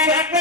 கும்பத்தின்